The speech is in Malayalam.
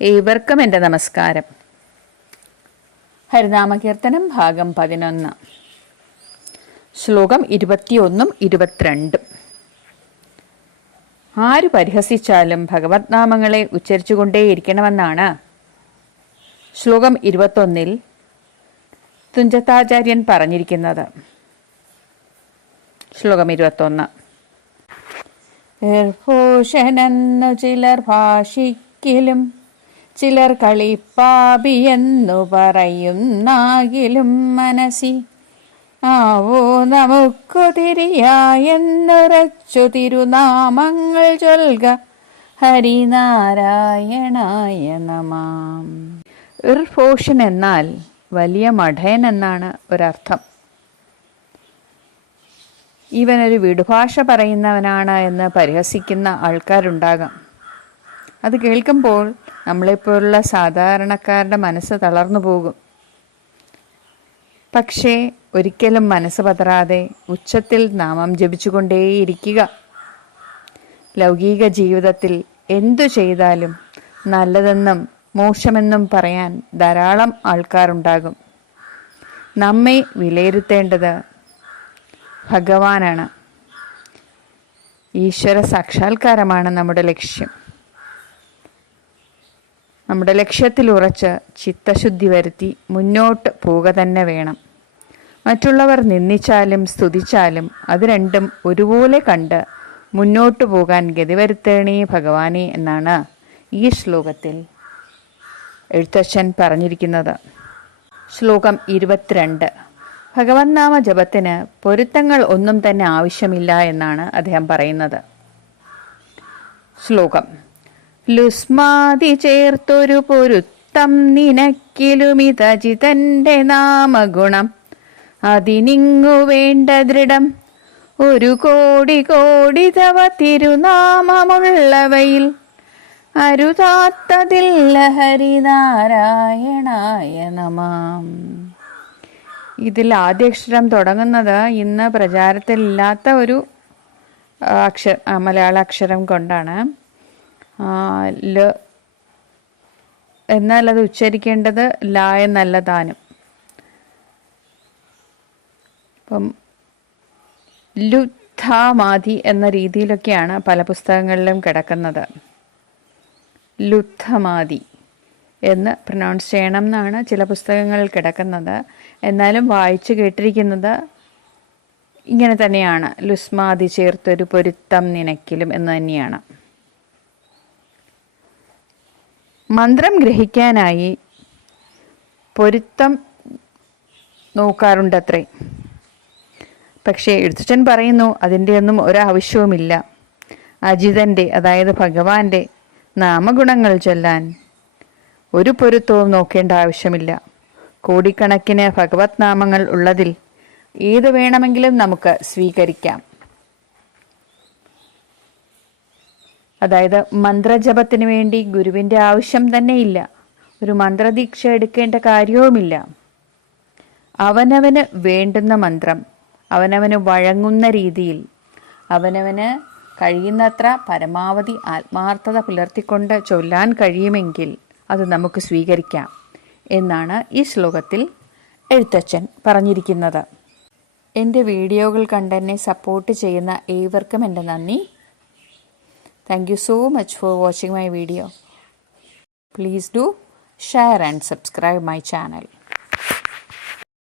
ഏവർക്കും എൻ്റെ നമസ്കാരം. ഹരിനാമകീർത്തനം ഭാഗം 11, ശ്ലോകം 21, 22. ആര് പരിഹസിച്ചാലും ഭഗവത് നാമങ്ങളെ ഉച്ചരിച്ചുകൊണ്ടേയിരിക്കണമെന്നാണ് ശ്ലോകം 21 തുഞ്ചത്താചാര്യൻ പറഞ്ഞിരിക്കുന്നത്. ശ്ലോകം 21. നിർഘോഷനെന്നു ചിലർ ഭാഷിക്കിലും ചിലർ കളിപ്പാപിയെന്നു പറയുന്നാകിലും മനസ്സി ആവോ നമുക്കു തിരിയായെന്നുറച്ചു തിരുനാമങ്ങൾ ചൊൽക ഹരിനാരായണായ നമാം. ഇർഘോഷൻ എന്നാൽ വലിയ മഠയൻ എന്നാണ് ഒരർത്ഥം. ഇവനൊരു വിടുഭാഷ പറയുന്നവനാണ് എന്ന് പരിഹസിക്കുന്ന ആൾക്കാരുണ്ടാകാം. അത് കേൾക്കുമ്പോൾ നമ്മളെപ്പോലുള്ള സാധാരണക്കാരുടെ മനസ്സ് തളർന്നു പോകും. പക്ഷേ ഒരിക്കലും മനസ്സ് പതറാതെ ഉച്ചത്തിൽ നാമം ജപിച്ചുകൊണ്ടേയിരിക്കുക. ലൗകിക ജീവിതത്തിൽ എന്തു ചെയ്താലും നല്ലതെന്നും മോശമെന്നും പറയാൻ ധാരാളം ആൾക്കാരുണ്ടാകും. നമ്മെ വിലയിരുത്തേണ്ടത് ഭഗവാനാണ്. ഈശ്വര സാക്ഷാത്കാരമാണ് നമ്മുടെ ലക്ഷ്യം. നമ്മുടെ ലക്ഷ്യത്തിൽ ഉറച്ച് ചിത്തശുദ്ധി വരുത്തി മുന്നോട്ട് പോവുക തന്നെ വേണം. മറ്റുള്ളവർ നിന്ദിച്ചാലും സ്തുതിച്ചാലും അത് രണ്ടും ഒരുപോലെ കണ്ട് മുന്നോട്ട് പോകാൻ ഗതിവരുത്തേണേ ഭഗവാനെ എന്നാണ് ഈ ശ്ലോകത്തിൽ എഴുത്തച്ഛൻ പറഞ്ഞിരിക്കുന്നത്. ശ്ലോകം 22. ഭഗവത് നാമ ജപത്തിന് പൊരുത്തങ്ങൾ ഒന്നും തന്നെ ആവശ്യമില്ല എന്നാണ് അദ്ദേഹം പറയുന്നത്. ശ്ലോകം. ലുസ്മാതി ചേർത്തൊരു പൊരുത്തം നിനക്കിലുമിതജിതന്റെ നാമഗുണം അതിനിങ്ങു വേണ്ട ദൃഢം ഒരു കോടി കോടി തവ തിരുനാമമുള്ളവയിൽ അരുതാത്തതില്ല ഹരിനാരായണായ നമാം. ഇതിൽ ആദ്യാക്ഷരം തുടങ്ങുന്നത് ഇന്ന് പ്രചാരത്തിലില്ലാത്ത ഒരു മലയാള അക്ഷരം കൊണ്ടാണ്. ല എന്നാൽ അത് ഉച്ചരിക്കേണ്ടത് ല എന്നല്ല താനും. ഇപ്പം ലുത്ഥമാധി എന്ന രീതിയിലൊക്കെയാണ് പല പുസ്തകങ്ങളിലും കിടക്കുന്നത്. ലുത്ഥമാധി എന്ന് പ്രൊനൗൺസ് ചെയ്യണം എന്നാണ് ചില പുസ്തകങ്ങളിൽ കിടക്കുന്നത്. എന്നാലും വായിച്ചു കേട്ടിരിക്കുന്നത് ഇങ്ങനെ തന്നെയാണ്. ലുസ്മാതി ചേർത്തൊരു പൊരുത്തം നിനക്കിലും എന്ന് തന്നെയാണ്. മന്ത്രം ഗ്രഹിക്കാനായി പൊരുത്തം നോക്കാറുണ്ടത്രേ. പക്ഷേ എഴുത്തച്ഛൻ പറയുന്നു അതിൻ്റെ ഒന്നും ഒരാവശ്യവുമില്ല. അജിതൻ്റെ, അതായത് ഭഗവാന്റെ നാമഗുണങ്ങൾ ചൊല്ലാൻ ഒരു പൊരുത്തവും നോക്കേണ്ട ആവശ്യമില്ല. കോടിക്കണക്കിന് ഭഗവത് നാമങ്ങൾ ഉള്ളതിൽ ഏത് വേണമെങ്കിലും നമുക്ക് സ്വീകരിക്കാം. അതായത് മന്ത്രജപത്തിന് വേണ്ടി ഗുരുവിൻ്റെ ആവശ്യം തന്നെയില്ല. ഒരു മന്ത്രദീക്ഷ എടുക്കേണ്ട കാര്യവുമില്ല. അവനവന് വേണ്ടുന്ന മന്ത്രം അവനവന് വഴങ്ങുന്ന രീതിയിൽ അവനവന് കഴിയുന്നത്ര പരമാവധി ആത്മാർത്ഥത പുലർത്തിക്കൊണ്ട് ചൊല്ലാൻ കഴിയുമെങ്കിൽ അത് നമുക്ക് സ്വീകരിക്കാം എന്നാണ് ഈ ശ്ലോകത്തിൽ എഴുത്തച്ഛൻ പറഞ്ഞിരിക്കുന്നത്. എൻ്റെ വീഡിയോകൾ കണ്ടെന്നെ സപ്പോർട്ട് ചെയ്യുന്ന ഏവർക്കും എൻ്റെ നന്ദി. Thank you so much for watching my video. Please do share and subscribe my channel.